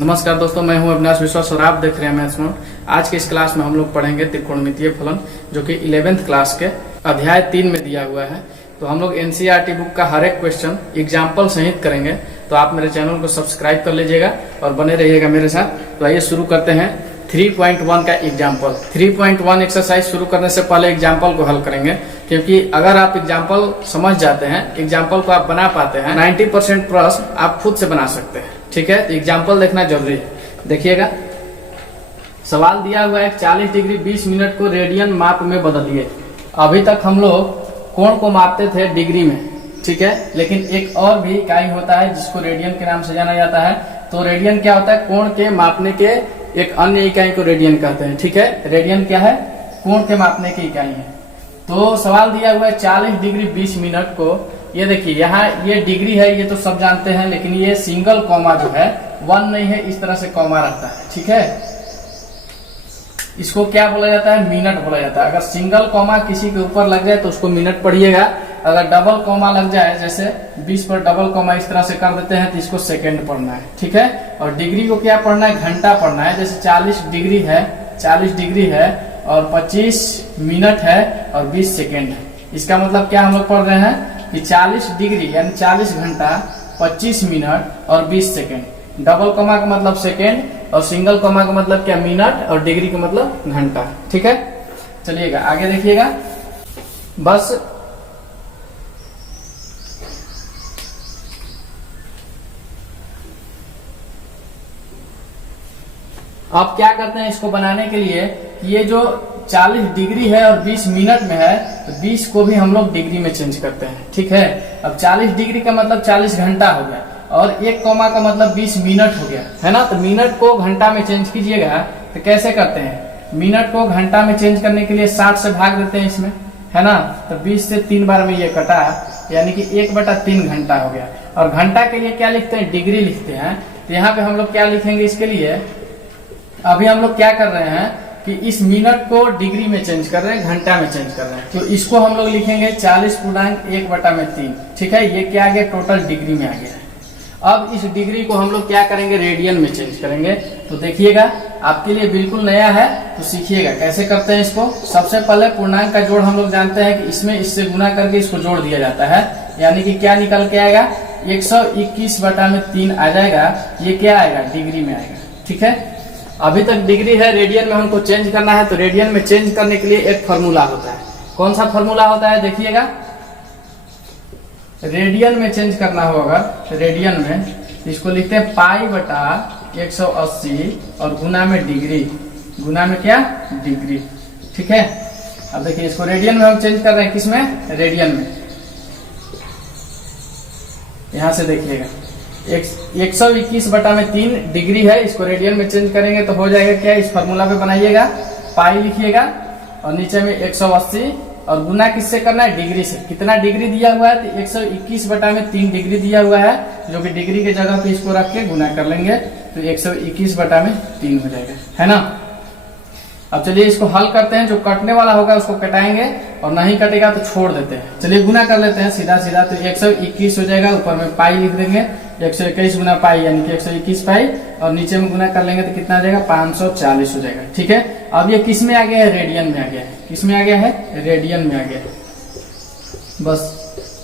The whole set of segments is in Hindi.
नमस्कार दोस्तों, मैं हूं अविनाश विश्वास और आप देख रहे हैं मैथ्स मोड। आज के इस क्लास में हम लोग पढ़ेंगे त्रिकोणमितीय फलन, जो कि 11th क्लास के अध्याय 3 में दिया हुआ है। तो हम लोग एनसीईआरटी बुक का हर एक क्वेश्चन एग्जाम्पल सहित करेंगे। तो आप मेरे चैनल को सब्सक्राइब कर लीजिएगा और बने रहिएगा मेरे साथ। तो आइए शुरू करते हैं 3.1 का एग्जाम्पल। 3.1 एक्सरसाइज शुरू करने से पहले एग्जाम्पल को हल करेंगे, क्योंकि अगर आप एग्जाम्पल समझ जाते हैं, एग्जाम्पल को आप बना पाते हैं, 90% प्रश्न आप खुद से बना सकते हैं। ठीक है, तो एग्जाम्पल देखना जरूरी है। देखिएगा, सवाल दिया हुआ है 40 डिग्री 20 मिनट को रेडियन माप में बदलिए। अभी तक हम लोग कोण को मापते थे डिग्री में, ठीक है, लेकिन एक और भी इकाई होता है जिसको रेडियन के नाम से जाना जाता है। तो रेडियन क्या होता है? कोण के मापने के एक अन्य इकाई को रेडियन कहते हैं। ठीक है, रेडियन क्या है? कोण के मापने की इकाई है। तो सवाल दिया हुआ है 40 डिग्री 20 मिनट को। ये देखिए, यहाँ ये डिग्री है, ये तो सब जानते हैं, लेकिन ये सिंगल कॉमा जो है 1 नहीं है, इस तरह से कॉमा रहता है। ठीक है, इसको क्या बोला जाता है? मिनट बोला जाता है। अगर सिंगल कॉमा किसी के ऊपर लग जाए तो उसको मिनट पढ़िएगा। अगर डबल कॉमा लग जाए, जैसे 20 पर डबल कॉमा इस तरह से कर देते हैं, तो इसको सेकेंड पढ़ना है। ठीक है, और डिग्री को क्या पढ़ना है? घंटा पढ़ना है। जैसे 40 डिग्री है, 40 डिग्री है और 25 मिनट है और 20 सेकेंड है। इसका मतलब क्या हम लोग पढ़ रहे हैं कि 40 डिग्री यानी 40 घंटा, 25 मिनट और 20 सेकेंड। डबल कॉमा का मतलब सेकेंड और सिंगल कॉमा का मतलब क्या? मिनट, और डिग्री का मतलब घंटा। ठीक है, चलिएगा आगे देखिएगा। बस अब क्या करते हैं इसको बनाने के लिए, ये जो 40 डिग्री है और 20 मिनट में है, तो 20 को भी हम लोग डिग्री में चेंज करते हैं। ठीक है, अब 40 डिग्री का मतलब 40 घंटा हो गया और एक कॉमा का मतलब 20 मिनट हो गया, है ना। तो मिनट को घंटा में चेंज कीजिएगा तो कैसे करते हैं? मिनट को घंटा में चेंज करने के लिए 60 से भाग देते हैं इसमें, है ना। तो 20 से 3 बार में ये कटा, यानी कि 1/3 घंटा हो गया। और घंटा के लिए क्या लिखते हैं? डिग्री लिखते हैं। तो यहाँ पे हम लोग क्या लिखेंगे इसके लिए? अभी हम लोग क्या कर रहे हैं कि इस मिनट को डिग्री में चेंज कर रहे हैं, घंटा में चेंज कर रहे हैं। तो इसको हम लोग लिखेंगे 40.1/3। ठीक है, ये क्या आ गया? टोटल डिग्री में आ गया है। अब इस डिग्री को हम लोग क्या करेंगे? रेडियन में चेंज करेंगे। तो देखिएगा, आपके लिए बिल्कुल नया है, तो सीखिएगा कैसे करते हैं इसको। सबसे पहले पूर्णांक का जोड़ हम लोग जानते हैं कि इसमें इससे गुना करके इसको जोड़ दिया जाता है, यानी कि क्या निकल के आएगा? 121/3 आ जाएगा। ये क्या आएगा? डिग्री में आएगा। ठीक है, अभी तक डिग्री है, रेडियन में हमको चेंज करना है। तो रेडियन में चेंज करने के लिए एक फॉर्मूला होता है। कौन सा फॉर्मूला होता है? देखिएगा, रेडियन में चेंज करना हो अगर रेडियन में, इसको लिखते हैं π/180 और गुना में डिग्री। गुना में क्या? डिग्री। ठीक है, अब देखिए इसको रेडियन में हम चेंज कर रहे हैं। किसमें? रेडियन में। यहां से देखिएगा, 121/3 डिग्री है, इसको रेडियन में चेंज करेंगे तो हो जाएगा क्या? इस फॉर्मूला पे बनाइएगा, पाई लिखिएगा और नीचे में 180 और गुना किससे करना है? डिग्री से। कितना डिग्री दिया हुआ है? तो 121/3 डिग्री दिया हुआ है, जो कि डिग्री के जगह पे इसको रख के गुना कर लेंगे तो 121/3 हो जाएगा, है ना। अब चलिए इसको हल करते हैं। जो कटने वाला होगा उसको कटाएंगे और नहीं कटेगा तो छोड़ देते हैं। चलिए गुना कर लेते हैं सीधा सीधा। तो 121 हो जाएगा, ऊपर में पाई लिख देंगे, 121 गुना पाई यानी कि 121 पाई, और नीचे में गुना कर लेंगे तो कितना आ जाएगा? 540 हो जाएगा। ठीक है, अब ये किस में आ गया है? रेडियन में आ गया है। किस में आ गया है? रेडियन में आ गया है। बस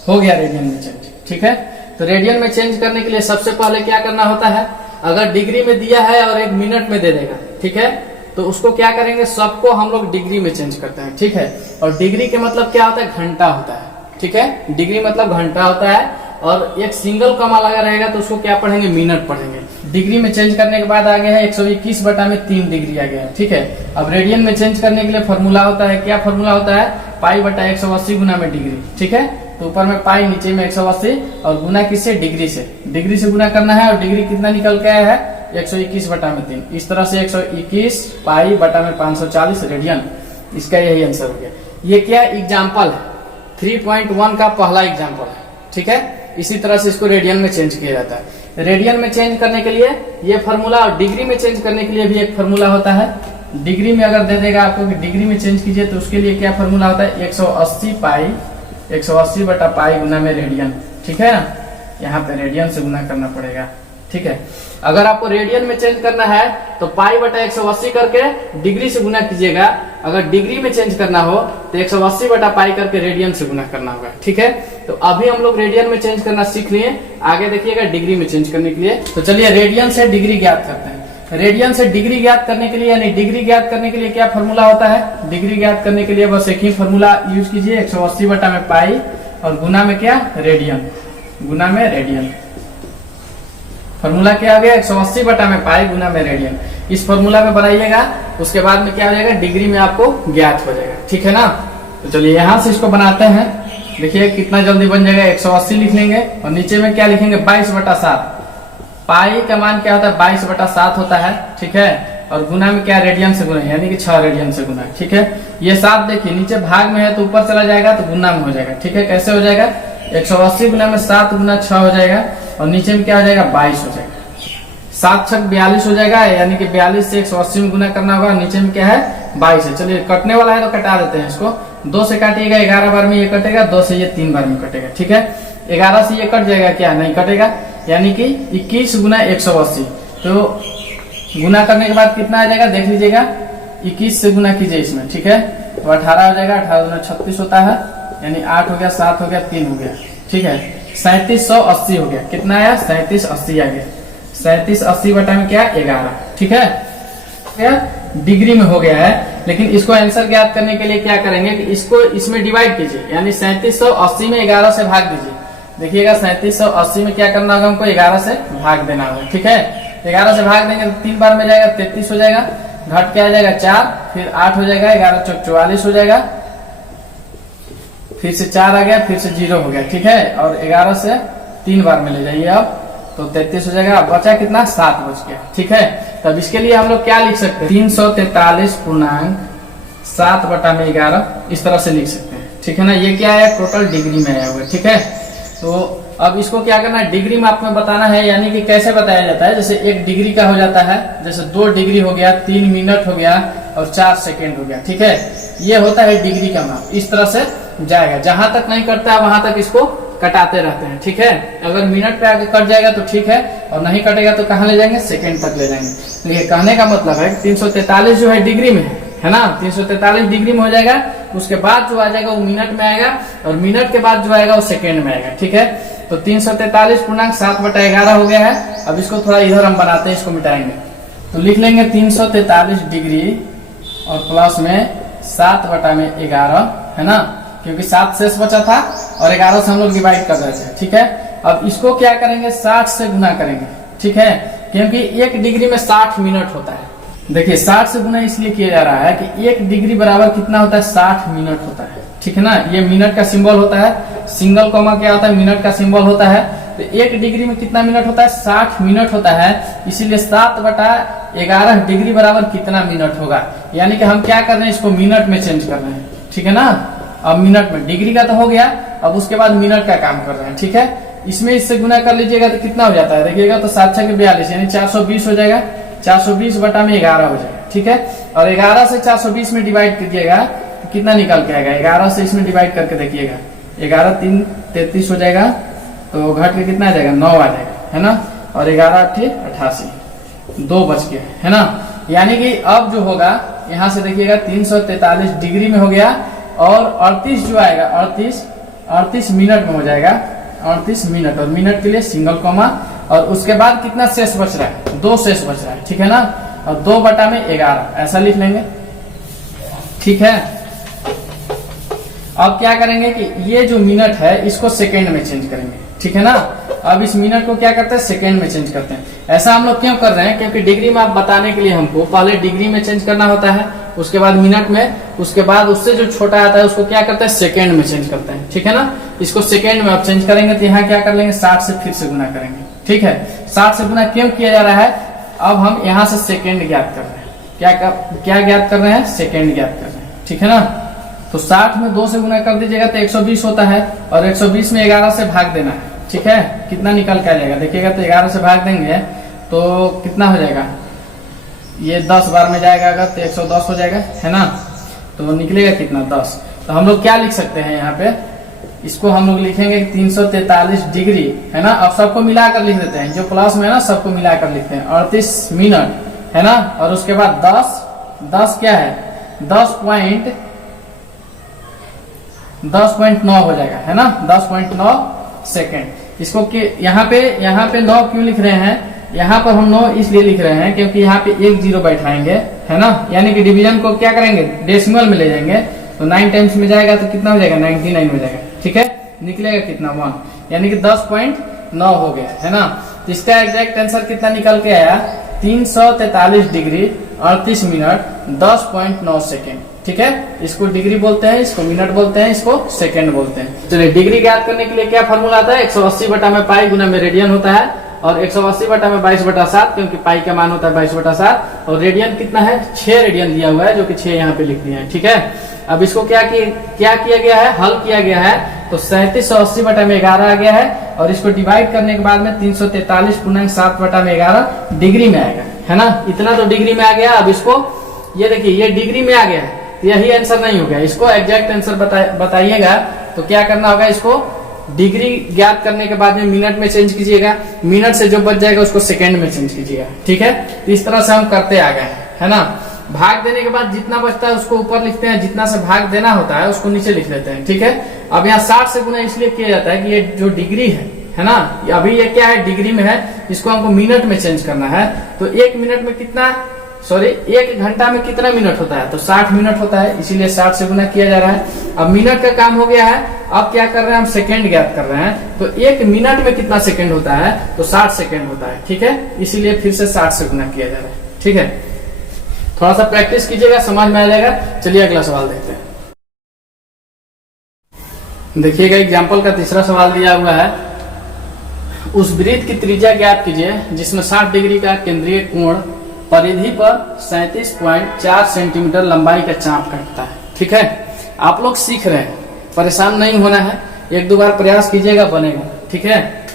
हो गया रेडियन में चेंज। ठीक है, तो रेडियन में चेंज करने के लिए सबसे पहले क्या करना होता है? अगर डिग्री में दिया है और 1 मिनट में दे देगा, ठीक है, तो उसको क्या करेंगे? सबको हम लोग डिग्री में चेंज करते हैं। ठीक है, और डिग्री के मतलब क्या होता है? घंटा होता है। ठीक है, डिग्री मतलब घंटा होता है, और एक सिंगल कॉमा लगा रहेगा तो उसको क्या पढ़ेंगे? मिनट पढ़ेंगे। डिग्री में चेंज करने के बाद आ गया है 121/3 डिग्री आ गया है। ठीक है, अब रेडियन में चेंज करने के लिए फॉर्मूला होता है, क्या फॉर्मूला होता है? π/180 गुना में डिग्री। ठीक है, तो ऊपर में पाई, नीचे में 180 और गुना किससे? डिग्री से। डिग्री से गुना करना है और डिग्री कितना निकल के आया है? 121/3। इस तरह से 121 π/540 रेडियन। इसका यही आंसर हो गया। ये क्या एग्जाम्पल है? 3.1 का पहला एग्जाम्पल है। ठीक है, इसी तरह से इसको रेडियन में चेंज किया जाता है। रेडियन में चेंज करने के लिए ये फॉर्मूला, और डिग्री में चेंज करने के लिए भी एक फॉर्मूला होता है। डिग्री में अगर दे देगा आपको कि डिग्री में चेंज कीजिए, तो उसके लिए क्या फॉर्मूला होता है? 180 पाई 180/π गुना में रेडियन। ठीक है, यहाँ पे रेडियन से गुना करना पड़ेगा। ठीक है। अगर आपको रेडियन में चेंज करना है तो पाई बटा 180 करके डिग्री से गुना कीजिएगा। अगर डिग्री में चेंज करना हो तो 180 बटा पाई करके रेडियन से गुना करना होगा, ठीक है। तो अभी हम लोग रेडियन में चेंज करना सीख लिए, आगे देखिएगा डिग्री में चेंज करने के लिए। तो चलिए रेडियन से डिग्री ज्ञात करते हैं। रेडियन से डिग्री ज्ञात करने के लिए यानी डिग्री ज्ञात करने के लिए क्या फॉर्मूला होता है? डिग्री ज्ञात करने के लिए बस एक ही फॉर्मूला यूज कीजिए, 180 बटा में पाई और गुना में क्या? रेडियन, गुना में रेडियन। फॉर्मूला क्या हो गया? 180 बटा में पाई गुना में रेडियन। इस फॉर्मूला में बनाइएगा, उसके बाद में क्या हो जाएगा? डिग्री में आपको ज्ञात हो जाएगा, ठीक है ना। तो चलिए यहां से इसको बनाते हैं। देखिए कितना जल्दी बन जाएगा। 180 लिख लेंगे और नीचे में क्या लिखेंगे? 22 बटा 7। पाई का मान क्या होता है? 22 बटा 7 होता है, ठीक है। और गुना में क्या? रेडियन से गुना, यानी कि 6 रेडियन से गुना, ठीक है। ये 7 देखिए नीचे भाग में है तो ऊपर चला जाएगा तो गुना में हो जाएगा, ठीक है। कैसे हो जाएगा? 180 गुना में 7 गुना 6 हो जाएगा और नीचे में क्या हो जाएगा? 22 हो जाएगा। 7 छक 42 हो जाएगा, यानी कि 42 से 180 में गुना करना होगा। नीचे में क्या है? 22 है। चलिए कटने वाला है तो कटा देते हैं इसको। 2 से काटिएगा, 11 बार में ये कटेगा, 2 से ये 3 बार में कटेगा, ठीक है। 11 से ये कट जाएगा, क्या? नहीं कटेगा, यानी कि 21 गुना 180। तो गुना करने के बाद कितना आ जाएगा? देख लीजिएगा, 21 से गुना कीजिए इसमें, ठीक है। तो 18 हो जाएगा, 18 गुना 36 होता है, यानी 8 हो गया, 7 हो गया, 3 हो गया, ठीक है। 3780 हो गया। कितना आया? 3780 आ गया। 3780 बटा में क्या? 11, ठीक है। क्या डिग्री में हो गया है। लेकिन इसको आंसर ज्ञात करने के लिए क्या करेंगे कि इसको इसमें डिवाइड कीजिए, यानी 3780 में 11 से भाग दीजिए। देखिएगा 3780 में क्या करना होगा? हमको 11 से भाग देना होगा, ठीक है। 11 से भाग देंगे तो 3 बार में जाएगा, 33 हो जाएगा। घट के आ जाएगा 4, फिर 8 हो जाएगा, 11 चौक 44 हो जाएगा, फिर से 4 आ गया, फिर से 0 हो गया, ठीक है। और 11 से 3 बार में ले जाइए अब, तो 33 हो जाएगा। अब बचा कितना? 7 बच गया, ठीक है। तब इसके लिए हम लोग क्या लिख सकते हैं? 343.7 बटा में 11, इस तरह से लिख सकते हैं, ठीक है ना। ये क्या है? टोटल डिग्री में आया हुआ, ठीक है। तो अब इसको क्या करना है? डिग्री में आपको बताना है, यानी कि कैसे बताया जाता है। जैसे 1 डिग्री का हो जाता है, जैसे 2 डिग्री हो गया, 3 मिनट हो गया और 4 सेकेंड हो गया, ठीक है। ये होता है डिग्री का माप। इस तरह से जाएगा, जहां तक नहीं कटता है वहां तक इसको कटाते रहते हैं, ठीक है। अगर मिनट पे आगे कट जाएगा तो ठीक है, और नहीं कटेगा तो कहाँ ले जाएंगे? सेकेंड तक ले जाएंगे। तो ये कहने का मतलब है 343 जो है डिग्री में है ना, 343 डिग्री में हो जाएगा। उसके बाद जो आ जाएगा वो मिनट में आएगा, और मिनट के बाद जो आएगा वो सेकेंड में आएगा, ठीक है। तो 343.7 बटा 11 हो गया है। अब इसको थोड़ा इधर हम बनाते हैं, इसको मिटाएंगे तो लिख लेंगे 343 डिग्री और प्लस में 7 बटा में 11, है ना, क्योंकि 7 शेष बचा था और 11 से हम लोग डिवाइड कर रहे थे, ठीक है। अब इसको क्या करेंगे? 60 से गुना करेंगे, ठीक है, क्योंकि 1 डिग्री में 60 मिनट होता है। देखिए 60 से गुना इसलिए किया जा रहा है कि 1 डिग्री बराबर कितना होता है? 60 मिनट होता है, ठीक है ना। ये मिनट का सिंबल होता है, सिंगल कॉमा क्या होता है? मिनट का सिंबल होता है। तो 1 डिग्री में कितना मिनट होता है? 60 मिनट होता है। इसीलिए 7 बटा 11 डिग्री बराबर कितना मिनट होगा? यानी कि हम क्या कर रहे हैं? इसको मिनट में चेंज कर रहे हैं, ठीक है ना। अब मिनट में, डिग्री का तो हो गया, अब उसके बाद मिनट का काम कर रहे हैं, ठीक है। इसमें इससे गुना कर लीजिएगा तो कितना हो जाता है? देखिएगा तो 7 छक 42, यानी 420 हो जाएगा। 420 बटा में 11 हो जाएगा, ठीक है। और 11 से 420 में डिवाइड कीजिएगा तो कितना निकल के आएगा? 11 से इसमें डिवाइड करके देखिएगा, 11 3 33 हो जाएगा, तो घट के कितना आ जाएगा? 9 आ जाएगा, है ना। और 11 8 88, 2 बच गया, है ना। यानी कि अब जो होगा यहाँ से देखिएगा 343 डिग्री में हो गया, और 38 जो आएगा 38 मिनट में हो जाएगा। 38 मिनट, और मिनट के लिए सिंगल कॉमा, और उसके बाद कितना शेष बच रहा है? 2 शेष बच रहा है, ठीक है ना। और 2 बटा में 11 ऐसा लिख लेंगे, ठीक है। अब क्या करेंगे कि ये जो मिनट है इसको सेकेंड में चेंज करेंगे, ठीक है ना। अब इस मिनट को क्या करते हैं? सेकेंड में चेंज करते हैं। ऐसा हम लोग क्यों कर रहे हैं? क्योंकि डिग्री में आप बताने के लिए हमको पहले डिग्री में चेंज करना होता है, उसके बाद मिनट में, उसके बाद उससे जो छोटा आता है उसको क्या करते हैं? सेकेंड में चेंज करते हैं, ठीक है ना। इसको सेकेंड में आप चेंज करेंगे तो यहाँ क्या कर लेंगे? 60 से फिर से गुना करेंगे, ठीक है। 60 से गुना क्यों किया जा रहा है? अब हम यहाँ से सेकेंड ज्ञात कर रहे हैं। क्या ज्ञात कर रहे हैं? सेकेंड ज्ञात कर रहे हैं, ठीक है ना। तो 60 में 2 से गुना कर दीजिएगा तो 120 होता है, और 120 में 11 से भाग देना है, ठीक है। कितना निकल के आ जाएगा? देखिएगा तो 11 से भाग देंगे तो कितना हो जाएगा? ये 10 बार में जाएगा अगर तो 110 हो जाएगा, है ना। तो निकलेगा कितना? 10। तो हम लोग क्या लिख सकते हैं यहाँ पे? इसको हम लोग लिखेंगे 343 डिग्री, है ना। अब सबको मिलाकर लिख देते हैं, जो प्लस में है ना सबको मिलाकर लिखते हैं। 38 मिनट, है ना। और उसके बाद 10 क्या है, 10.9 हो जाएगा, है ना, 10.9 सेकेंड। इसको यहाँ पे 9 क्यों लिख रहे हैं, यहाँ पर हम 9 इसलिए लिख रहे हैं क्योंकि यहाँ पे एक जीरो बैठाएंगे, है ना, यानी कि डिवीजन को क्या करेंगे, डेसिमल में ले जाएंगे। तो 9 टाइम्स में जाएगा तो कितना हो जाएगा, 99 हो जाएगा, ठीक है। निकलेगा कितना, 1, यानी कि 10.9 हो गया, है ना। तो इसका एग्जैक्ट आंसर कितना निकल के आया, 343 डिग्री 38 मिनट 10.9 सेकेंड, ठीक है। इसको डिग्री बोलते हैं, इसको मिनट बोलते हैं, इसको सेकंड बोलते हैं। चलिए, डिग्री ज्ञात करने के लिए क्या फॉर्मूला आता है, 180 बटा में पाई गुना में रेडियन होता है, और 180 बटा में 22/7, क्योंकि पाई का मान होता है 22/7, और रेडियन कितना है, 6 रेडियन दिया हुआ है, जो कि 6 यहाँ पे लिख दिया है, ठीक है। अब इसको क्या किया गया है, हल किया गया है, तो 3780 बटा में 11 आ गया है, और इसको डिवाइड करने के बाद में 343.7 बटा में 11 डिग्री में आएगा, है ना। इतना तो डिग्री में आ गया। अब इसको ये देखिए, ये डिग्री में आ गया है, तो यही आंसर नहीं हो गया। इसको एग्जैक्ट आंसर बताइएगा, तो क्या करना होगा, इसको डिग्री ज्ञात करने के बाद में मिनट में चेंज कीजिएगा, मिनट से जो बच जाएगा उसको सेकंड में चेंज कीजिएगा, ठीक है। तो इस तरह से हम करते आ गए, है ना। भाग देने के बाद जितना बचता है उसको ऊपर लिखते हैं, जितना से भाग देना होता है उसको नीचे लिख लेते हैं, ठीक है। अब यहाँ 60 से गुना इसलिए किया जाता है कि ये जो डिग्री है ना, अभी ये क्या है, डिग्री में है, इसको हमको मिनट में चेंज करना है। तो 1 मिनट में कितना, 1 घंटा में कितना मिनट होता है, तो 60 मिनट होता है, इसीलिए 60 से गुना किया जा रहा है। अब मिनट का काम हो गया है, अब क्या कर रहे हैं, हम सेकंड ज्ञात कर रहे हैं। तो 1 मिनट में कितना सेकंड होता है, तो 60 सेकंड होता है, ठीक है। इसीलिए फिर से 60 से गुना किया जा रहा है, ठीक है। थोड़ा सा प्रैक्टिस कीजिएगा, समझ में आ जाएगा। चलिए अगला सवाल देखते हैं। देखिएगा, एग्जाम्पल का तीसरा सवाल दिया हुआ है, उस वृत्त की त्रिज्या ज्ञात कीजिए जिसमें 60 डिग्री का केंद्रीय कोण परिधि पर 37.4 सेंटीमीटर लंबाई का चाप काटता है, ठीक है। आप लोग सीख रहे हैं, परेशान नहीं होना है, 1-2 बार प्रयास कीजिएगा, बनेगा, ठीक है।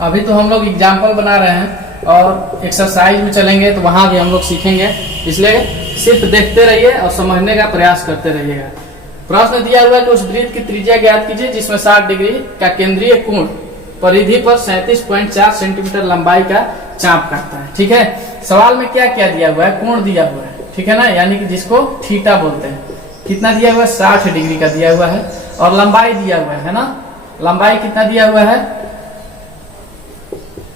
अभी तो हम लोग एग्जाम्पल बना रहे हैं और एक्सरसाइज में चलेंगे तो वहां भी हम लोग सीखेंगे, इसलिए सिर्फ देखते रहिए और समझने का प्रयास करते रहिएगा। प्रश्न दिया हुआ है कि उस वृत्त की त्रिज्या ज्ञात कीजिए जिसमें 60 डिग्री का केंद्रीय कोण परिधि पर 37.4 सेंटीमीटर लंबाई का चाप काटता है, ठीक है। सवाल में क्या क्या दिया हुआ है, कोण दिया हुआ है, ठीक है ना, यानी कि जिसको थीटा बोलते हैं। कितना दिया हुआ है, 60 डिग्री का दिया हुआ है, और लंबाई दिया हुआ है ना, लंबाई कितना दिया हुआ है,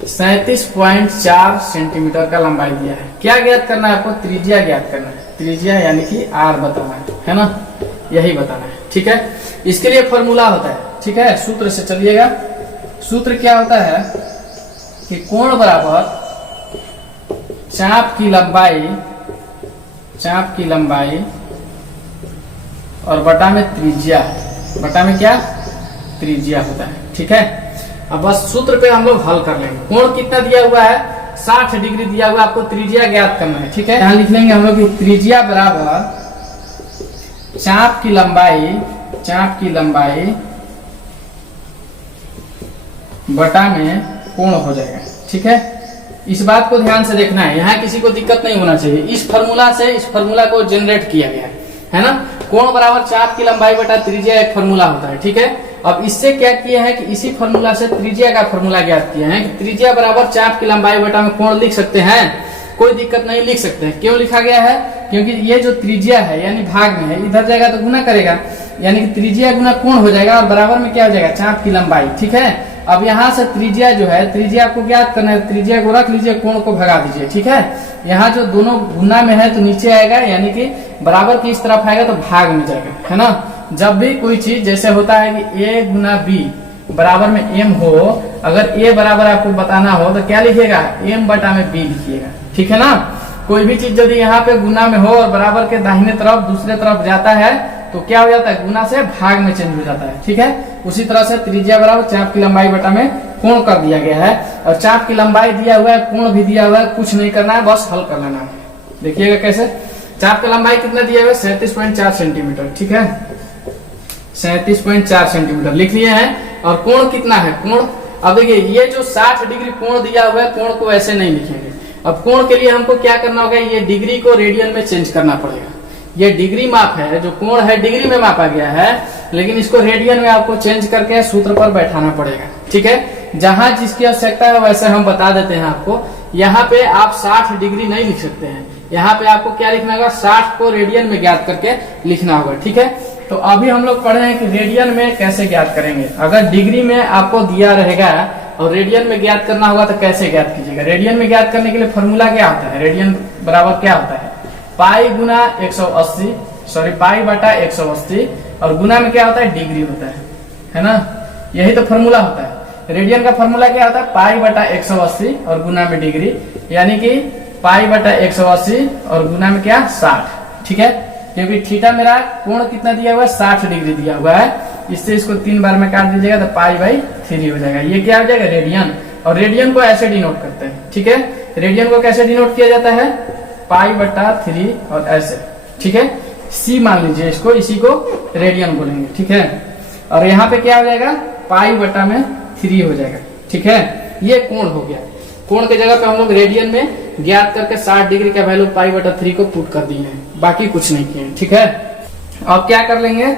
37.4 सेंटीमीटर का लंबाई दिया है। क्या ज्ञात करना है आपको, त्रिज्या ज्ञात करना है, त्रिज्या यानी कि आर बताना है ना, यही बताना है, ठीक है। इसके लिए फॉर्मूला होता है, ठीक है। सूत्र से चलिएगा, सूत्र क्या होता है कि कोण बराबर चाप की लंबाई और बटा में त्रिज्या, बटा में क्या, त्रिज्या होता है, ठीक है। अब बस सूत्र पे हम लोग हल कर लेंगे। कोण कितना दिया हुआ है, 60 डिग्री दिया हुआ, आपको त्रिज्या ज्ञात करना है, ठीक है। यहाँ लिख लेंगे हम लोग कि त्रिज्या बराबर चाप की लंबाई बटा में कोण हो जाएगा, ठीक है। इस बात को ध्यान से देखना है, यहाँ किसी को दिक्कत नहीं होना चाहिए। इस फॉर्मूला को जनरेट किया गया है ना। कोण बराबर चाप की लंबाई बटा त्रिज्या एक फॉर्मूला होता है, ठीक है। अब इससे क्या किया है कि इसी फॉर्मूला से त्रिज्या का फॉर्मूला ज्ञात किया है कि त्रिज्या बराबर चाप की लंबाई बटा में कोण लिख सकते हैं, कोई दिक्कत नहीं, लिख सकते हैं। क्यों लिखा गया है, क्योंकि ये जो त्रिज्या है यानी भाग में है, इधर जाएगा तो गुना करेगा, यानी कि त्रिज्या गुना कोण हो जाएगा, और बराबर में क्या हो जाएगा, चाप की लंबाई, ठीक है। अब यहाँ से त्रिज्या जो है, त्रिज्या आपको ज्ञात करना है, त्रिज्या को रख लीजिए, कोण को भगा दीजिए, ठीक है। यहाँ जो दोनों गुना में है तो नीचे आएगा, यानी कि बराबर की इस तरफ आएगा तो भाग में जाएगा, है ना। जब भी कोई चीज जैसे होता है कि a गुना b बराबर में m हो, अगर a बराबर आपको बताना हो तो क्या लिखिएगा, m बटा में b लिखिएगा, ठीक है ना। कोई भी चीज यदि यहाँ पे गुना में हो और बराबर के दाहिने तरफ दूसरे तरफ जाता है तो क्या हो जाता है, गुना से भाग में चेंज हो जाता है, ठीक है। उसी तरह से त्रिज्या बराबर चाप की लंबाई बटा में कोण कर दिया गया है, और चाप की लंबाई दिया हुआ है, कोण भी दिया हुआ है, कुछ नहीं करना है, बस हल कर लेना है। देखिएगा कैसे, चाप की लंबाई कितना दिया हुआ है, 37.4 सेंटीमीटर, ठीक है, 37.4 सेंटीमीटर लिख लिए हैं। और कोण कितना है, कोण, अब देखिए ये जो 60 डिग्री कोण दिया हुआ है, कोण को ऐसे नहीं लिखेंगे। अब कोण के लिए हमको क्या करना होगा, ये डिग्री को रेडियन में चेंज करना पड़ेगा। ये डिग्री माप है, जो कोण है डिग्री में मापा गया है, लेकिन इसको रेडियन में आपको चेंज करके सूत्र पर बैठाना पड़ेगा। ठीक है, जहां जिसकी आवश्यकता है वैसे हम बता देते हैं आपको। यहाँ पे आप 60 डिग्री नहीं लिख सकते हैं, यहाँ पे आपको क्या लिखना होगा, 60 को रेडियन में ज्ञात करके लिखना होगा। ठीक है, तो अभी हम लोग पढ़े हैं कि रेडियन में कैसे ज्ञात करेंगे। अगर डिग्री में आपको दिया रहेगा और रेडियन में ज्ञात करना होगा तो कैसे ज्ञात कीजिएगा। रेडियन में ज्ञात करने के लिए फॉर्मूला क्या होता है, रेडियन बराबर क्या होता है, पाई गुना 180, सॉरी पाई बटा 180, और गुना में क्या होता है, डिग्री होता है ना। यही तो फॉर्मूला होता है। रेडियन का फॉर्मूला क्या होता है, पाई बटा 180 और गुना में डिग्री, यानी कि पाई बटा 180 और गुना में क्या 60। ठीक है, क्योंकि थीटा मेरा कोण कितना दिया हुआ है, 60 डिग्री दिया हुआ है। इससे इसको 3 बार में काट दीजिएगा तो पाई बाई 3 हो जाएगा। ये क्या हो जाएगा, रेडियन। और रेडियन को ऐसे डिनोट करते हैं। ठीक है, रेडियन को कैसे डिनोट किया जाता है, पाई बटा 3 और ऐसे। ठीक है, सी मान लीजिए इसको, इसी को रेडियन बोलेंगे। ठीक है, और यहाँ पे क्या हो जाएगा, पाई बटा में 3 हो जाएगा। ठीक है, ये कोण हो गया। कोण के जगह पे हम लोग रेडियन में ज्ञात करके 60 डिग्री का वैल्यू पाई बटा 3 को पुट कर दिए हैं, बाकी कुछ नहीं किए। ठीक है, अब क्या कर लेंगे,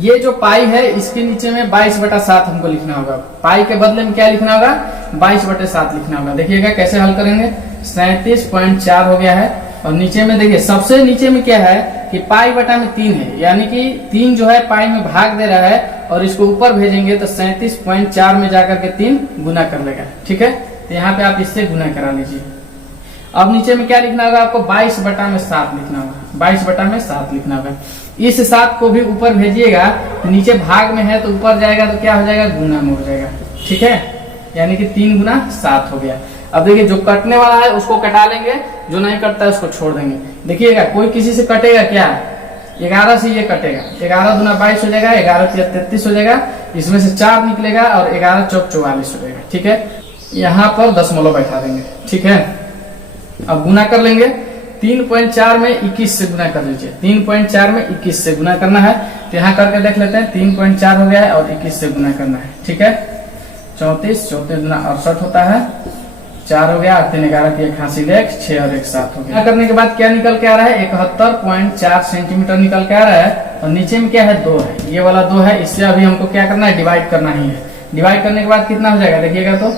ये जो पाई है इसके नीचे में 22 बटा 7 हमको लिखना होगा। पाई के बदले में क्या लिखना होगा, 22 बटे 7 लिखना होगा। देखिएगा कैसे हल करेंगे, 37.4 हो गया है। और नीचे में देखिए, सबसे नीचे में क्या है कि पाई बटा में 3 है, यानी कि 3 जो है पाई में भाग दे रहा है, और इसको ऊपर भेजेंगे तो 37.4 में जाकर के 3 गुना कर लेगा। ठीक है, तो यहाँ पे आप इससे गुना करा लीजिए। अब नीचे में क्या लिखना होगा आपको, 22 बटा में 7 लिखना होगा। 22 बटा में 7 लिखना होगा। इस 7 को भी ऊपर भेजिएगा, नीचे भाग में है तो ऊपर जाएगा तो क्या हो जाएगा, गुना में हो जाएगा। ठीक है, यानी कि 3 गुना 7 हो गया। अब देखिए, जो कटने वाला है उसको कटा लेंगे, जो नहीं कटता है उसको छोड़ देंगे। देखिएगा, कोई किसी से कटेगा क्या, 11 से ये कटेगा, 11 दूना 22 हो जाएगा, 11 तिया 33 हो जाएगा, इसमें से 4 निकलेगा और 11 चौक 44 हो जाएगा। ठीक है, यहाँ पर दशमलव बैठा देंगे। ठीक है, अब गुना कर लेंगे। 3.4 में 21 से गुना कर लीजिए। 3.4 में 21 से गुना करना है, तो यहाँ करके देख लेते हैं। 3.4 हो गया है और 21 से गुना करना है। ठीक है, 34, 34 गुना 68 होता है, 4 हो गया, 3 11 की 81 लेख, 6 और 1 7 हो गया। करने के बाद क्या निकल के आ रहा है, 71.4 सेंटीमीटर निकल के आ रहा है। और नीचे में क्या है, 2 है, ये वाला 2 है। इससे अभी हमको क्या करना है, डिवाइड करना ही है। डिवाइड करने के बाद कितना हो जाएगा, देखिएगा तो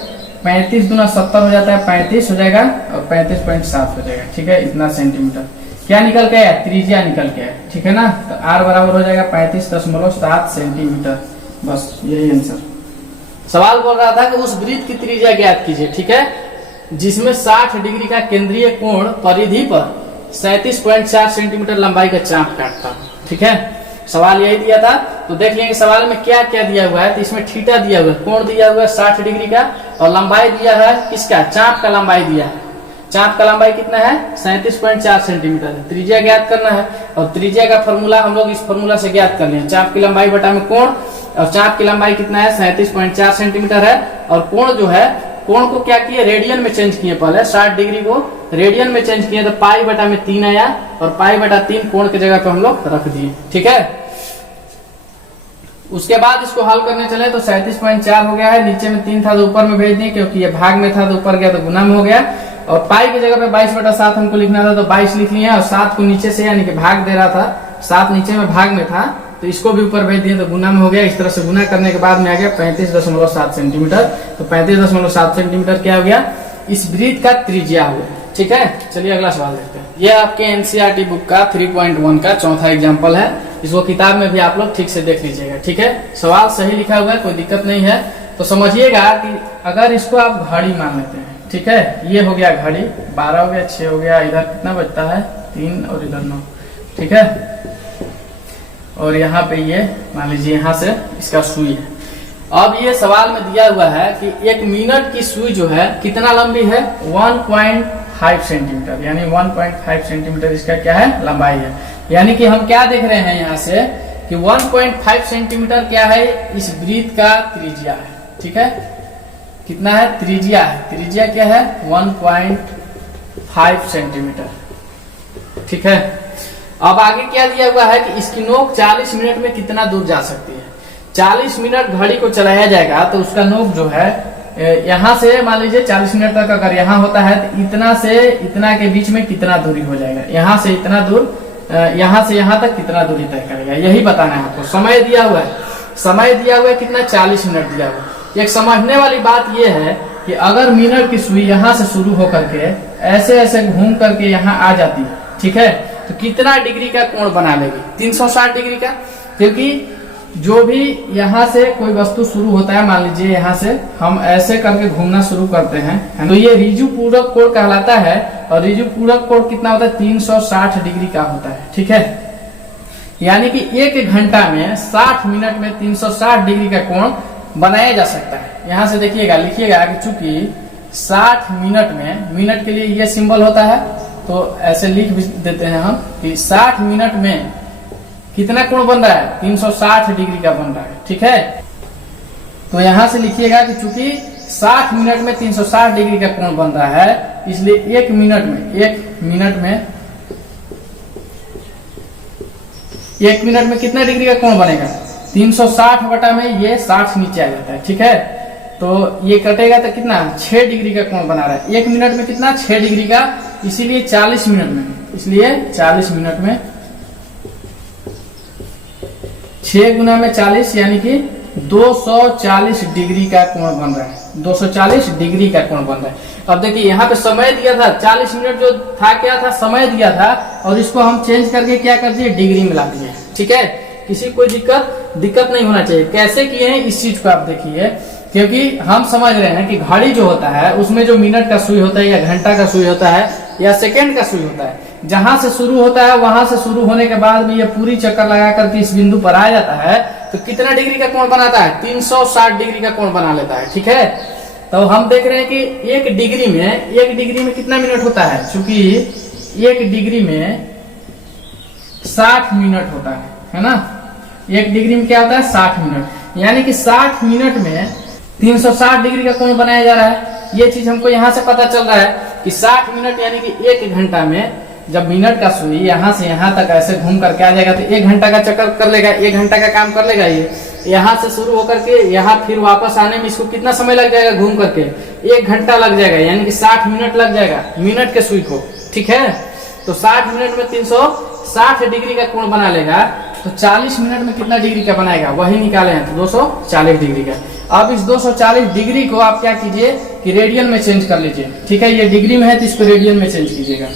35 दूना 70 हो जाता है, 35 हो जाएगा और 35.7 हो जाएगा। ठीक है, इतना सेंटीमीटर क्या निकल के आया, त्रिज्या निकल के आया। ठीक है ना, तो R बराबर हो जाएगा 35.7 सेंटीमीटर। बस यही आंसर। सवाल बोल रहा था कि उस वृत्त की त्रिज्या ज्ञात कीजिए। ठीक है, जिसमें 60 डिग्री का केंद्रीय कोण परिधि पर 37.4 सेंटीमीटर लंबाई का चाप काटता है। ठीक है, सवाल यही दिया था। तो देख लेंगे सवाल में क्या क्या दिया हुआ है। तो इसमें थीटा दिया हुआ है, कोण दिया हुआ है 60 डिग्री का, और लंबाई दिया है किसका, चाप का लंबाई दिया है। चाप का लंबाई कितना है, 37.4 सेंटीमीटर है। त्रिज्या ज्ञात करना है, और त्रिज्या का फॉर्मूला हम लोग इस फॉर्मूला से ज्ञात कर लिए। चाप की लंबाई बटा में कोण, और चाप की लंबाई कितना है, 37.4 सेंटीमीटर है। और कोण जो है, कोण को क्या किए, रेडियन में चेंज किए। पहले 60 डिग्री को रेडियन में चेंज किए तो पाई बटा में 3 आया, और पाई बटा 3 कोण की जगह पे हम लोग रख दिए। ठीक है, उसके बाद इसको हल करने चले तो 37.4 हो गया है। नीचे में 3 था तो ऊपर में भेज दिए, क्योंकि ये भाग में था तो ऊपर गया तो गुना में हो गया। और पाई की जगह पे 22 बटा 7 हमको लिखना था, तो 22 लिख लिया। और 7 को नीचे से यानी कि भाग दे रहा था, 7 नीचे में भाग में था, तो इसको भी ऊपर भेज दिए तो गुना में हो गया। इस तरह से गुना करने के बाद में आ गया 35.7 सेंटीमीटर। तो 35.7 सेंटीमीटर क्या हो गया, इस वृत्त का त्रिज्या हो गया। ठीक है, चलिए अगला सवाल देखते हैं। यह आपके एनसीईआरटी बुक का 3.1 का चौथा एग्जाम्पल है। इसको किताब में भी आप लोग ठीक से देख लीजिएगा। ठीक है, सवाल सही लिखा हुआ है, कोई दिक्कत नहीं है। तो समझिएगा कि अगर इसको आप घड़ी मान लेते हैं, ठीक है, ये हो गया घड़ी, 12 हो गया, 6 हो गया, इधर कितना बचता है, 3 और इधर 9। ठीक है, और यहाँ पे ये मान लीजिए यहाँ से इसका सुई है। अब ये सवाल में दिया हुआ है कि 1 मिनट की सुई जो है कितना लंबी है, 1.5 सेंटीमीटर, यानी 1.5 सेंटीमीटर इसका क्या है, लंबाई है। यानी कि हम क्या देख रहे हैं यहाँ से कि 1.5 सेंटीमीटर क्या है, इस वृत्त का त्रिज्या है। ठीक है, कितना है, त्रिज्या है। त्रिज्या क्या है, 1.5 सेंटीमीटर। ठीक है, अब आगे क्या दिया हुआ है कि इसकी नोक 40 मिनट में कितना दूर जा सकती है। 40 मिनट घड़ी को चलाया जाएगा तो उसका नोक जो है, यहाँ से मान लीजिए 40 मिनट तक अगर यहाँ होता है तो इतना से इतना के बीच में कितना दूरी हो जाएगा, यहाँ से इतना दूर यहाँ से यहाँ तक कितना दूरी तय करेगा, यही बताना है आपको। समय दिया हुआ है, समय दिया हुआ है कितना, 40 मिनट दिया हुआ है। एक समझने वाली बात यह है कि अगर मिनट की सुई यहाँ से शुरू होकर के ऐसे ऐसे घूम करके यहाँ आ जाती, ठीक है, तो कितना डिग्री का कोण बना लेगी, 360 डिग्री का। क्योंकि जो भी यहाँ से कोई वस्तु शुरू होता है, मान लीजिए यहाँ से हम ऐसे करके घूमना शुरू करते हैं, तो ये ऋजु पूरक कोण कहलाता है। और ऋजु पूरक कोण कितना होता है, 360 डिग्री का होता है, ठीक है। यानी कि 1 घंटा में 60 मिनट में 360 डिग्री का कोण बनाया जा सकता है। यहाँ से देखिएगा, लिखिएगा कि चूंकि 60 मिनट में, मिनट के लिए ये सिंबल होता है, तो ऐसे लिख भी देते हैं हम कि 60 मिनट में कितना कोण बन रहा है, 360 डिग्री का बन रहा है, ठीक है। तो यहां से लिखिएगा कि चूंकि 60 मिनट में 360 डिग्री का कोण बन रहा है, इसलिए 1 मिनट में कितना डिग्री का कोण बनेगा, 360 बटा में ये 60 नीचे आ जाता है, ठीक है। तो ये कटेगा तो कितना, 6 डिग्री का कोण बना रहा है। 1 मिनट में कितना, 6 डिग्री का, इसीलिए 40 मिनट में, इसलिए 40 मिनट में 6 गुना में 40 यानी कि 240 डिग्री का कोण बन रहा है, 240 डिग्री का कोण बन रहा है। अब देखिए यहाँ पे समय दिया था 40 मिनट, जो था क्या था, समय दिया था, और इसको हम चेंज करके क्या कर दिए, डिग्री में ला दिए, ठीक है। किसी कोई दिक्कत नहीं होना चाहिए। कैसे किए हैं इस चीज को आप देखिए, क्योंकि हम समझ रहे हैं कि घड़ी जो होता है उसमें जो मिनट का सुई होता है, या घंटा का सुई होता है, या सेकंड का सुई होता है, जहां से शुरू होता है वहां से शुरू होने के बाद में ये पूरी चक्कर लगा करके इस बिंदु पर आ जाता है, तो कितना डिग्री का कोण बनाता है, 360 डिग्री का कोण बना लेता है, ठीक है। तो हम देख रहे हैं कि 1 डिग्री में कितना मिनट होता है, चूंकि 1 डिग्री में 60 मिनट होता है ना। 1 डिग्री में क्या होता है, 60 मिनट, यानी कि 60 मिनट में 360 डिग्री का कोण बनाया जा रहा है। ये चीज हमको यहाँ से पता चल रहा है कि 60 मिनट यानी कि 1 घंटा में जब मिनट का सुई यहाँ से यहाँ तक ऐसे घूम करके आ जाएगा, तो 1 घंटा का चक्कर कर लेगा, 1 घंटा का काम कर लेगा। ये यहाँ से शुरू होकर के यहाँ फिर वापस आने में इसको कितना समय लग जाएगा, घूम करके 1 घंटा लग जाएगा, यानी कि 60 मिनट लग जाएगा मिनट के सुई को, ठीक है। तो 60 मिनट में 360 डिग्री का कोण बना लेगा, तो 40 मिनट में कितना डिग्री का बनाएगा, वही निकाले हैं, तो 240 डिग्री का। अब इस 240 डिग्री को आप क्या कीजिए कि रेडियन में चेंज कर लीजिए, ठीक है। ये डिग्री में है तो इसको रेडियन में चेंज कीजिएगा,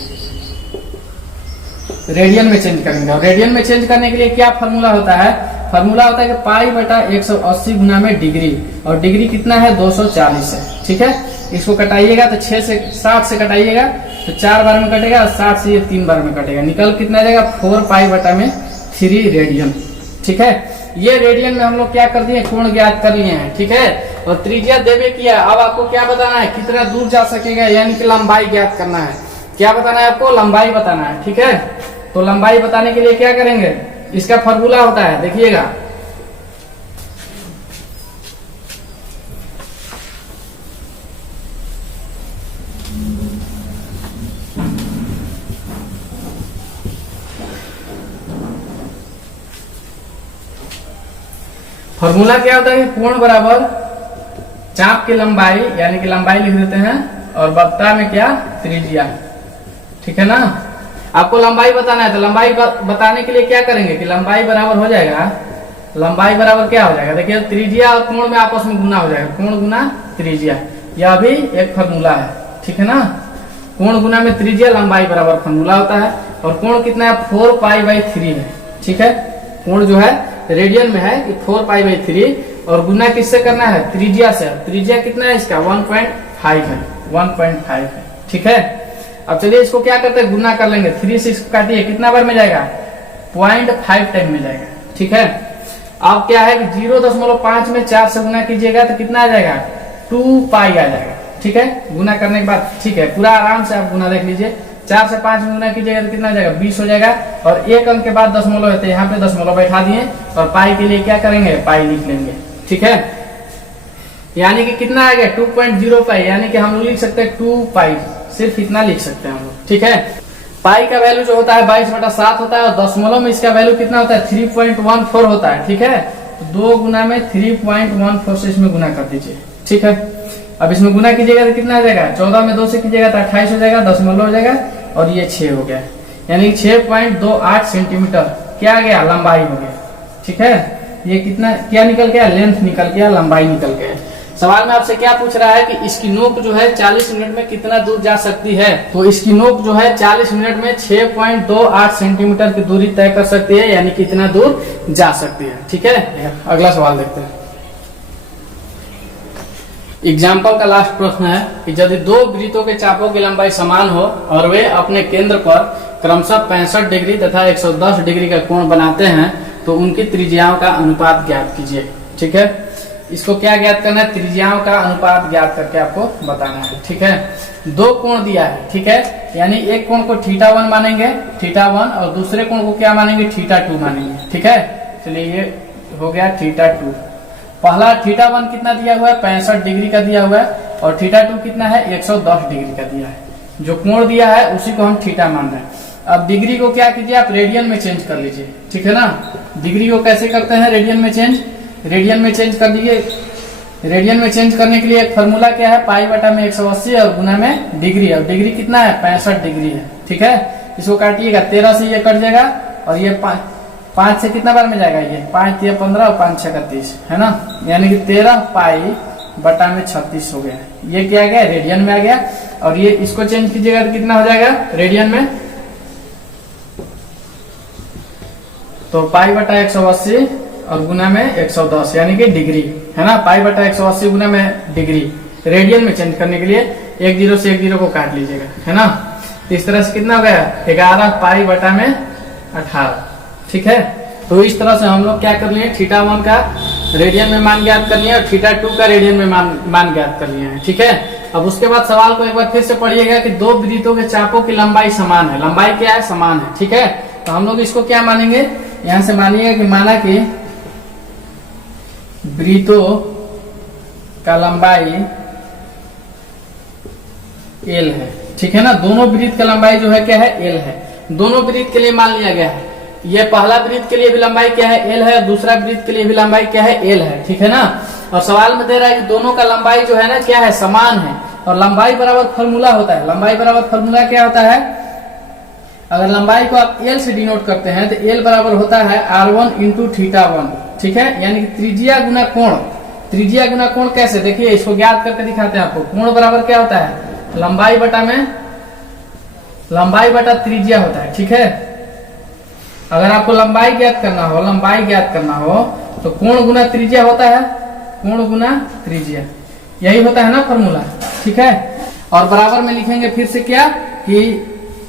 रेडियन में चेंज करेंगे। और रेडियन में चेंज करने के लिए क्या फॉर्मूला होता है, फॉर्मूला होता है कि पाई बटा 180 गुना में डिग्री, और डिग्री कितना है, 240 है, ठीक है। इसको कटाइएगा तो 6 से 60 से कटाइएगा तो 4 बार में कटेगा, 60 से ये 3 बार में कटेगा, निकल कितना जाएगा, 4 पाई बटा में 3 रेडियन, ठीक है। ये रेडियन में हम लोग क्या कर दिए, कोण ज्ञात कर लिए हैं, ठीक है। और त्रिज्या देवे किया, अब आपको क्या बताना है, कितना दूर जा सकेगा, यानी कि लंबाई ज्ञात करना है। क्या बताना है आपको, लंबाई बताना है, ठीक है। तो लंबाई बताने के लिए क्या करेंगे, इसका फॉर्मूला होता है, देखिएगा, फॉर्मूला क्या होता है, कोण बराबर चाप की लंबाई, यानी कि लंबाई लिख देते हैं, और बट्टा में क्या, त्रिज्या, ठीक है ना। आपको लंबाई बताना है, तो लंबाई बताने के लिए क्या करेंगे कि लंबाई बराबर हो जाएगा, लंबाई बराबर क्या हो जाएगा, देखिए त्रिज्या और कोण में आपस में गुना हो जाएगा, कोण गुना त्रिज्या, यह भी एक फॉर्मूला है, ठीक है ना। कोण गुना में त्रिज्या, लंबाई बराबर फॉर्मूला होता है। और कोण कितना है, 4 पाई बाई 3 है, ठीक है। कोण जो है रेडियन में है कि 4 पाई बाई 3, और गुना किससे करना है, त्रिज्या से। त्रिज्या कितना है इसका, 1.5 है, 1.5 है, ठीक है। अब चलिए इसको क्या करते हैं, गुना कर लेंगे, 3 से इसको काटिए, कितना बार में जाएगा, 0.5 टाइम में जाएगा, ठीक है। अब क्या है कि 0.5 में 4 से गुना कीजिएगा तो कितना आ जाएगा, 2 पाई आ जाएगा, ठीक है। गुना करने के बाद ठीक है, पूरा आराम से आप गुना देख लीजिए, 4 से 5 में गुना कीजिएगा तो कितना आ जाएगा, 20 हो जाएगा। और 1 अंक के बाद दशमलव है, तो यहाँ पे दशमलव बैठा दिए, और पाई के लिए क्या करेंगे, पाई लिख लेंगे, ठीक है। यानी कि कितना आ गया, 2.0 पाई, यानी कि हम लोग लिख सकते हैं 2 पाई, सिर्फ इतना लिख सकते हैं हम लोग, ठीक है। पाई का वैल्यू जो होता है 22/7 होता है, और दशमलव में इसका वैल्यू कितना होता है, 3.14 होता है, ठीक है। तो 2 गुना में 3.14 से इसमें गुना कर दीजिए, ठीक है। अब इसमें गुना कीजिएगा तो कितना आ जाएगा, 14 में 2 से कीजिएगा तो 28 हो जाएगा, दशमलव हो जाएगा, और ये 6 हो गया। यानी 6.28 सेंटीमीटर क्या गया, लंबाई हो गया। ठीक है, ये कितना क्या निकल गया, लेंथ निकल गया, लंबाई निकल गया। सवाल में आपसे क्या पूछ रहा है कि इसकी नोक जो है 40 मिनट में कितना दूर जा सकती है। तो इसकी नोक जो है 40 मिनट में 6.28 सेंटीमीटर की दूरी तय कर सकती है, यानी कितना दूर जा सकती है। ठीक है, अगला सवाल देखते हैं। एग्जाम्पल का लास्ट प्रश्न है कि यदि दो वृत्तों के चापों की लंबाई समान हो और वे अपने केंद्र पर क्रमशः 65 डिग्री तथा 110 डिग्री का कोण बनाते हैं तो उनकी त्रिज्याओं का अनुपात ज्ञात कीजिए। ठीक है, इसको क्या ज्ञात करना है, त्रिज्याओं का अनुपात ज्ञात करके आपको बताना है। ठीक है, दो कोण दिया है। ठीक है, यानी एक कोण को θ1 मानेंगे, θ1, और दूसरे कोण को क्या मानेंगे, θ2 मानेंगे। ठीक है, चलिए ये हो गया θ2। पहला θ1 कितना दिया हुआ है, 65 डिग्री का दिया हुआ है, और θ2 कितना है, 110 डिग्री का दिया है। जो कोण दिया है उसी को हम थीटा मान रहे हैं। अब डिग्री को क्या कीजिए, आप रेडियन में चेंज कर लीजिए। ठीक है ना, डिग्री को कैसे करते हैं, रेडियन में चेंज, रेडियन में चेंज कर लीजिए। रेडियन में चेंज करने के लिए एक फॉर्मूला क्या है, पाई बटा में 180 और गुना में डिग्री। और डिग्री कितना है, 65 डिग्री है। ठीक है, इसको काटिएगा, 13 से ये कट जाएगा, और ये 5 से कितना बार में जाएगा, ये 5 या 15 और 5 6 30 है ना, यानी कि 13 पाई बटा में 36 हो गया। ये क्या आ गया, रेडियन में आ गया। और ये इसको चेंज कीजिएगा तो कितना हो जाएगा रेडियन में, तो पाई बटा 180 और गुना में 110 यानी कि डिग्री है ना, पाई बटा 180 गुना में डिग्री। रेडियन में चेंज करने के लिए एक जीरो से एक जीरो को काट लीजिएगा, है ना। तो इस तरह से कितना हो गया, 11 पाई बटा में 18। ठीक है, तो इस तरह से हम लोग क्या कर लिए, θ1 का रेडियन में मान ज्ञात कर लिए और θ2 का रेडियन में मान ज्ञात कर लिए हैं। ठीक है, अब उसके बाद सवाल को एक बार फिर से पढ़िएगा कि दो वृत्तों के चापों की लंबाई समान है। लंबाई क्या है, समान है। ठीक है, तो हम लोग इसको क्या मानेंगे, यहां से मानिएगा कि माना कि वृत्तों का लंबाई L है। ठीक है ना, दोनों वृत्त का लंबाई जो है क्या है, L है। दोनों वृत्त के लिए मान लिया गया है, ये पहला वृत्त के लिए भी लंबाई क्या है, L है, दूसरा वृत्त के लिए भी लंबाई क्या है, L है। ठीक है ना, और सवाल में दे रहा है कि दोनों का लंबाई जो है ना क्या है, समान है। और लंबाई बराबर फॉर्मूला होता है, लंबाई बराबर फॉर्मूला क्या होता है, अगर लंबाई को आप L से डिनोट करते हैं तो L बराबर होता है R1 इंटू θ1। ठीक है, यानी कि त्रिज्या गुना कोण। त्रिज्या गुना कोण कैसे, देखिए इसको ज्ञात करके दिखाते हैं आपको। कोण बराबर क्या होता है, लंबाई बटा में लंबाई बटा त्रिज्या होता है। ठीक है, अगर आपको लंबाई ज्ञात करना हो, लंबाई ज्ञात करना हो तो कोण गुना त्रिज्या होता है, कोण गुना त्रिज्या, यही होता है ना फॉर्मूला। ठीक है, और बराबर में लिखेंगे फिर से क्या कि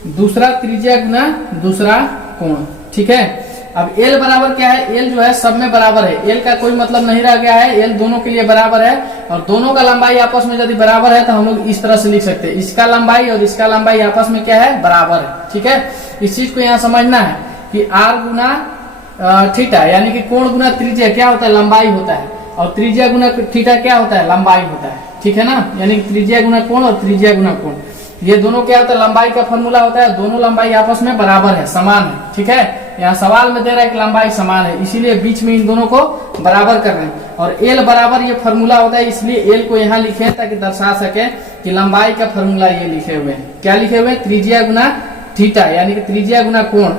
दूसरा त्रिज्या गुना दूसरा कोण। ठीक है, अब L बराबर क्या है, L जो है सब में बराबर है, L का कोई मतलब नहीं रह गया है, L दोनों के लिए बराबर है। और दोनों का लंबाई आपस में यदि बराबर है तो हम लोग इस तरह से लिख सकते हैं, इसका लंबाई और इसका लंबाई आपस में क्या है, बराबर है। ठीक है, इस चीज को यहाँ समझना है कि R गुना थीटा यानी कि कोण गुना त्रिज्या क्या होता है, लंबाई होता है, और त्रिज्या गुना थीटा क्या होता है, लंबाई होता है। ठीक है ना, यानी कि त्रिज्या गुना कोण और त्रिज्या गुना कोण, ये दोनों क्या होता है, लंबाई का फॉर्मूला होता है। दोनों लंबाई आपस में बराबर है, समान है। ठीक है, यहाँ सवाल में दे रहा है कि लंबाई समान है, इसीलिए बीच में इन दोनों को बराबर कर रहे हैं। और L बराबर ये फॉर्मूला होता है, इसलिए L को यहाँ लिखे ताकि दर्शा सके कि लंबाई का फॉर्मूला ये लिखे हुए हैं। क्या लिखे हुए हैं, त्रिज्या गुना थीटा यानी कि त्रिज्या गुना कोण,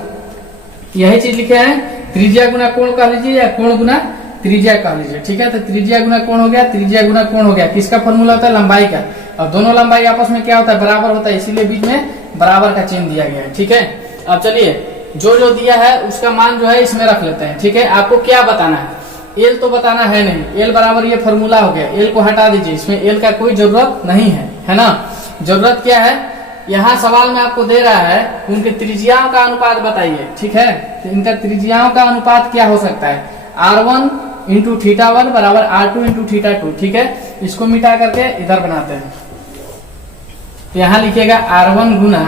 यही चीज लिखे हैं। त्रिज्या गुना कोण कह लीजिए या कोण गुना त्रिज्या कह लीजिए। ठीक है, तो त्रिज्या गुना कोण हो गया, त्रिज्या गुना कोण हो गया, किसका फॉर्मूला होता है, लंबाई का। और दोनों लंबाई आपस में क्या होता है, बराबर होता है, इसीलिए बीच में बराबर का चिन्ह दिया गया है। ठीक है, अब चलिए जो जो दिया है उसका मान जो है इसमें रख लेते हैं। ठीक है, आपको क्या बताना है, L तो बताना है नहीं, L बराबर ये फॉर्मूला हो गया, L को हटा दीजिए, इसमें L का कोई जरूरत नहीं है ना। जरूरत क्या है, यहाँ सवाल में आपको दे रहा है उनके त्रिज्याओं का अनुपात बताइए। ठीक है, तो इनका त्रिज्याओं का अनुपात क्या हो सकता है, R1 इंटू θ1 बराबर R2 इंटू θ2। ठीक है, इसको मिटा करके इधर बनाते हैं, तो यहाँ लिखिएगा R1 गुना,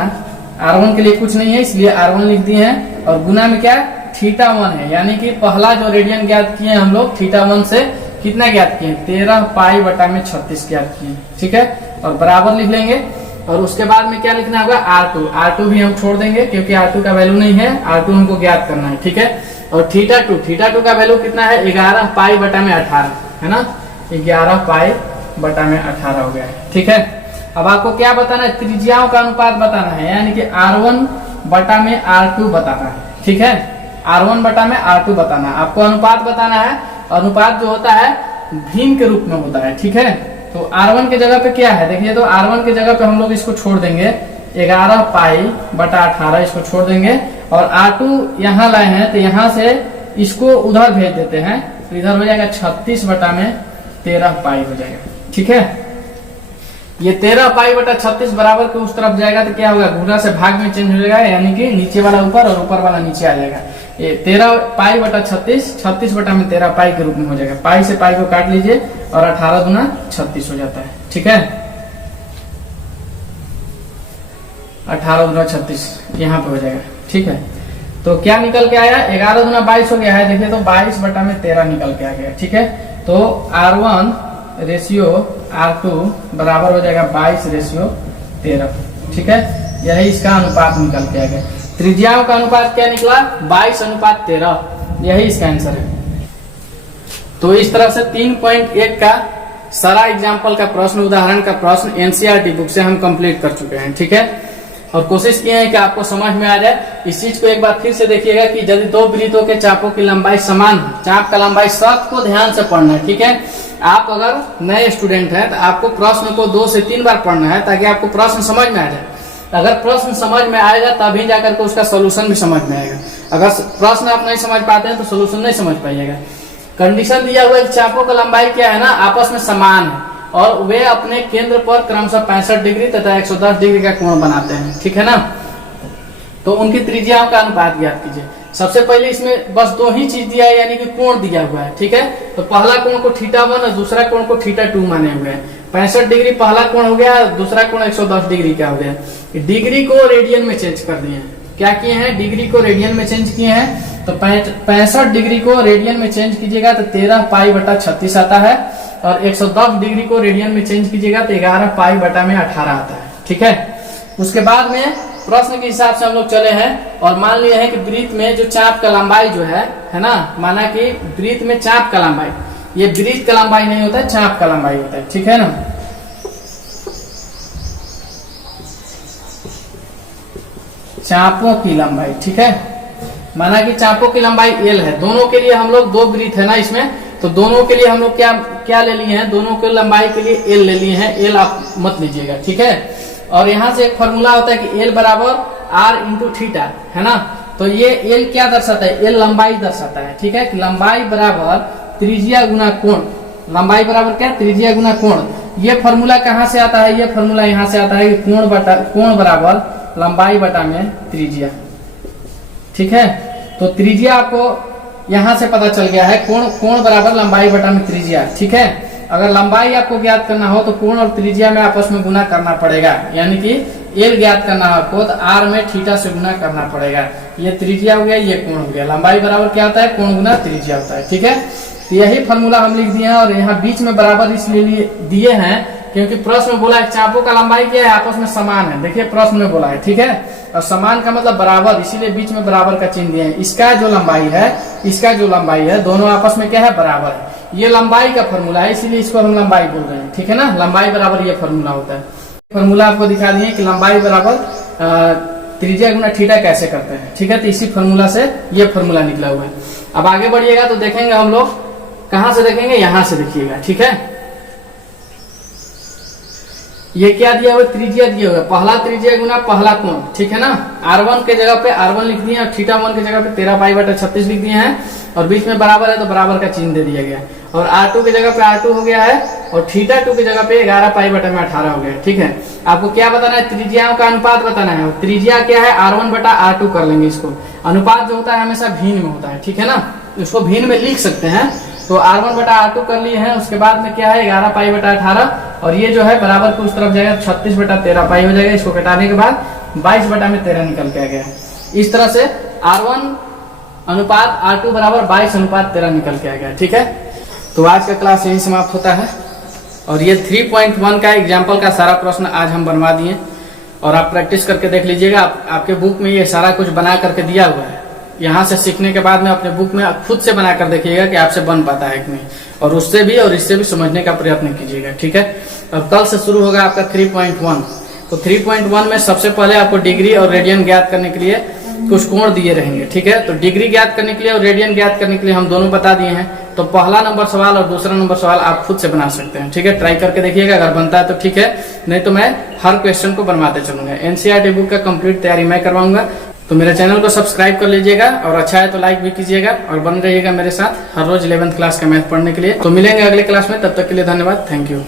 R1 के लिए कुछ नहीं है इसलिए R1 लिख दिए हैं, और गुना में क्या θ1 है, यानी कि पहला जो रेडियन ज्ञात किए हम लोग θ1 से कितना ज्ञात किए, 13 पाई बटा में 36 ज्ञात किए। ठीक है, और बराबर लिख लेंगे, और उसके बाद में क्या लिखना होगा, R2 भी हम छोड़ देंगे क्योंकि R2 का वैल्यू नहीं है, R2 हमको ज्ञात करना है। ठीक है, और θ2 का वैल्यू कितना है, 11 पाई बटा में 18 है ना, 11 पाई बटा में 18 हो गया है। ठीक है, अब आपको क्या बताना है, त्रिज्याओं का अनुपात बताना है, यानी कि R1 बटा में R2 बताना है, ठीक है। R1 बटा में R2 बताना है, आपको अनुपात बताना है। अनुपात जो होता है भिन्न के रूप में होता है, ठीक है। तो R1 के जगह पे क्या है देखिए, तो R1 के जगह पे हम लोग इसको छोड़ देंगे 11 पाई बटा 18 इसको छोड़ देंगे, और R2 यहाँ लाए हैं तो यहाँ से इसको उधर भेज देते हैं, तो इधर हो जाएगा 36 बटा में 13 पाई हो जाएगा, ठीक है। ये 13 पाई बटा 36 बराबर के उस तरफ जाएगा तो क्या होगा, गुणा से भाग में चेंज हो जाएगा, यानी कि नीचे वाला ऊपर और ऊपर वाला नीचे आ जाएगा। ये 13 पाई बटा 36 36 बटा में 13 पाई के रूप में हो जाएगा। पाई से पाई को काट लीजिए और 18 दूना 36 हो जाता है, ठीक है। 18 दूना 36 यहाँ पे हो जाएगा, ठीक है। तो क्या निकल के आया, 11 दूना 22 हो गया है, देखिए तो 22 बटा में 13 निकल के आ गया, ठीक है। तो R1 रेशियो R2 बराबर हो जाएगा 22 रेशियो 13, ठीक है। यही इसका अनुपात निकल के आ गया। त्रिज्याओं का अनुपात क्या निकला, 22 अनुपात 13, यही इसका आंसर है। तो इस तरह से 3.1 का सारा एग्जाम्पल का प्रश्न, उदाहरण का प्रश्न एनसीईआरटी बुक से हम कंप्लीट कर चुके हैं, ठीक है। और कोशिश किए हैं कि आपको समझ में आ जाए। इस चीज को एक बार फिर से देखिएगा कि यदि दो वृत्तों के चापों की लंबाई समान है, चाप का लंबाई शर्त को ध्यान से पढ़ना है, ठीक है। आप अगर नए स्टूडेंट हैं तो आपको प्रश्न को 2 से 3 बार पढ़ना है ताकि आपको प्रश्न समझ में आ जाए। अगर प्रश्न समझ में आएगा तभी जाकर के उसका सोल्यूशन भी समझ में आएगा। अगर प्रश्न आप नहीं समझ पाते हैं तो सोल्यूशन नहीं समझ पाइएगा। कंडीशन दिया हुआ है कि चापों का लंबाई क्या है ना, आपस में समान है और वे अपने केंद्र पर क्रमशः 65 डिग्री तथा 110 डिग्री का कोण बनाते हैं, ठीक है ना। तो उनकी त्रिज्याओं का अनुपात ज्ञात कीजिए। सबसे पहले इसमें बस 2 ही चीज दिया है, यानी कि कोण दिया हुआ है, ठीक है। तो पहला कोण को θ1 और दूसरा कोण को θ2 माने हुए हैं। 65 डिग्री पहला कोण हो गया, दूसरा कोण 110 डिग्री का हो गया। डिग्री को रेडियन में चेंज कर दिए हैं। क्या किए हैं, डिग्री को रेडियन में चेंज किए हैं। तो 65 डिग्री को रेडियन में चेंज कीजिएगा तो 13 पाई बटा 36 आता है, और 110 डिग्री को रेडियन में चेंज कीजिएगा तो 11 पाई बटा में 18 आता है, ठीक है। उसके बाद में प्रश्न के हिसाब से हम लोग चले हैं और मान लिए हैं कि वृत्त में जो चाप का लंबाई जो है ना, माना कि वृत्त में चाप का लंबाई, ये वृत्त का लंबाई नहीं होता है, चाप का लंबाई होता है, ठीक है ना। चापों की लंबाई, ठीक है। माना कि चापों की लंबाई L है, दोनों के लिए हम लोग 2 वृत्त है ना इसमें, तो दोनों के लिए हम लोग क्या ले लिए हैं, दोनों के लंबाई के लिए L ले लिए हैं। L आप मत लीजिएगा, ठीक है। और यहाँ से एक फॉर्मूला होता है कि L बराबर R इंटू थीटा, है ना। तो ये L क्या दर्शाता है, L लंबाई दर्शाता है, ठीक है। लंबाई बराबर त्रिज्या गुना कोण, लंबाई बराबर क्या, त्रिज्या गुना कोण। ये फॉर्मूला कहाँ से आता है, ये फॉर्मूला यहाँ से आता है कि कोण बराबर लंबाई बटा में त्रिज्या, ठीक है। तो त्रिज्या आपको यहाँ से पता चल गया है, कोण बराबर लंबाई बटा में त्रिज्या, ठीक है। अगर लंबाई आपको ज्ञात करना हो तो कोण और त्रिज्या में आपस में गुना करना पड़ेगा, यानी कि L ज्ञात करना हो आपको तो R में थीटा से गुना करना पड़ेगा। ये त्रिज्या हो गया, ये कोण हो गया। लंबाई बराबर क्या होता है, कोण गुना त्रिज्या होता है, ठीक है। तो यही फॉर्मूला हम लिख दिए हैं, और यहाँ बीच में बराबर इसलिए दिए हैं क्योंकि प्रश्न में बोला है चापों का लंबाई क्या है, आपस में समान है। देखिए प्रश्न में बोला है, ठीक है। और समान का मतलब बराबर, इसीलिए बीच में बराबर का चिन्ह दिए हैं। इसका जो लंबाई है, इसका जो लंबाई है, दोनों आपस में क्या है, बराबर है। ये लंबाई का फॉर्मूला है, इसीलिए इसको हम लंबाई बोल रहे हैं, ठीक है ना। लंबाई बराबर ये फॉर्मूला होता है। फॉर्मूला आपको दिखा दिए कि लंबाई बराबर त्रिज्या गुना थीटा कैसे करते हैं, ठीक है। तो इसी फॉर्मूला से ये फॉर्मूला निकला हुआ है। अब आगे बढ़िएगा तो देखेंगे हम लोग, कहां से देखेंगे, यहां से देखिएगा, ठीक है। ये क्या दिया हुआ, त्रिज्या दिया हुआ, पहला त्रिज्या गुना पहला कोण, ठीक है ना। R1 के जगह पे R1 लिख दिए और θ1 के जगह पे 13 पाई बटा 36 लिख दिए हैं, और बीच में बराबर है तो बराबर का चिन्ह दे दिया गया। और R2 की जगह पे R2 हो गया है, और θ2 की जगह पे 11 पाई बटा में 18 हो गया, ठीक है। आपको क्या बताना है, त्रिज्याओं का अनुपात बताना है। त्रिज्या क्या है, R1 बटा R2 कर लेंगे इसको। अनुपात जो होता है हमेशा भिन्न में होता है, ठीक है ना। इसको भिन्न में लिख सकते हैं। तो R1 बटा R2 कर लिए हैं। उसके बाद में क्या है, 11 पाई बटा 18, और ये जो है बराबर को उस तरफ जाएगा, 36 बटा 13 पाई हो जाएगा। इसको घटाने के बाद 22 बटा में 13 निकल के आ गया। इस तरह से R1 अनुपात R2 बराबर 22 अनुपात 13 निकल के आ गया, ठीक है। तो आज का क्लास यही समाप्त होता है, और ये 3.1 का एग्जाम्पल का सारा प्रश्न आज हम बनवा दिए, और आप प्रैक्टिस करके देख लीजिएगा। आपके बुक में ये सारा कुछ बना करके दिया हुआ है। यहाँ से सीखने के बाद में अपने बुक में खुद से बना कर देखिएगा कि आपसे बन पाता है कि नहीं, और उससे भी और इससे भी समझने का प्रयत्न कीजिएगा, ठीक है। और कल से शुरू होगा आपका 3.1। तो 3.1 में सबसे पहले आपको डिग्री और रेडियन ज्ञात करने के लिए कुछ कोण दिए रहेंगे, ठीक है। तो डिग्री ज्ञात करने के लिए और रेडियन ज्ञात करने के लिए हम दोनों बता दिए हैं। तो पहला नंबर सवाल और दूसरा नंबर सवाल आप खुद से बना सकते हैं, ठीक है। ट्राई करके देखिएगा, अगर बनता है तो ठीक है, नहीं तो मैं हर क्वेश्चन को बनवाते चलूंगा। एनसीईआरटी बुक का कंप्लीट तैयारी मैं करवाऊंगा। तो मेरे चैनल को सब्सक्राइब कर लीजिएगा और अच्छा है तो लाइक भी कीजिएगा और बन रहिएगा मेरे साथ हर रोज 11th क्लास का मैथ पढ़ने के लिए। तो मिलेंगे अगले क्लास में, तब तक के लिए धन्यवाद, थैंक यू।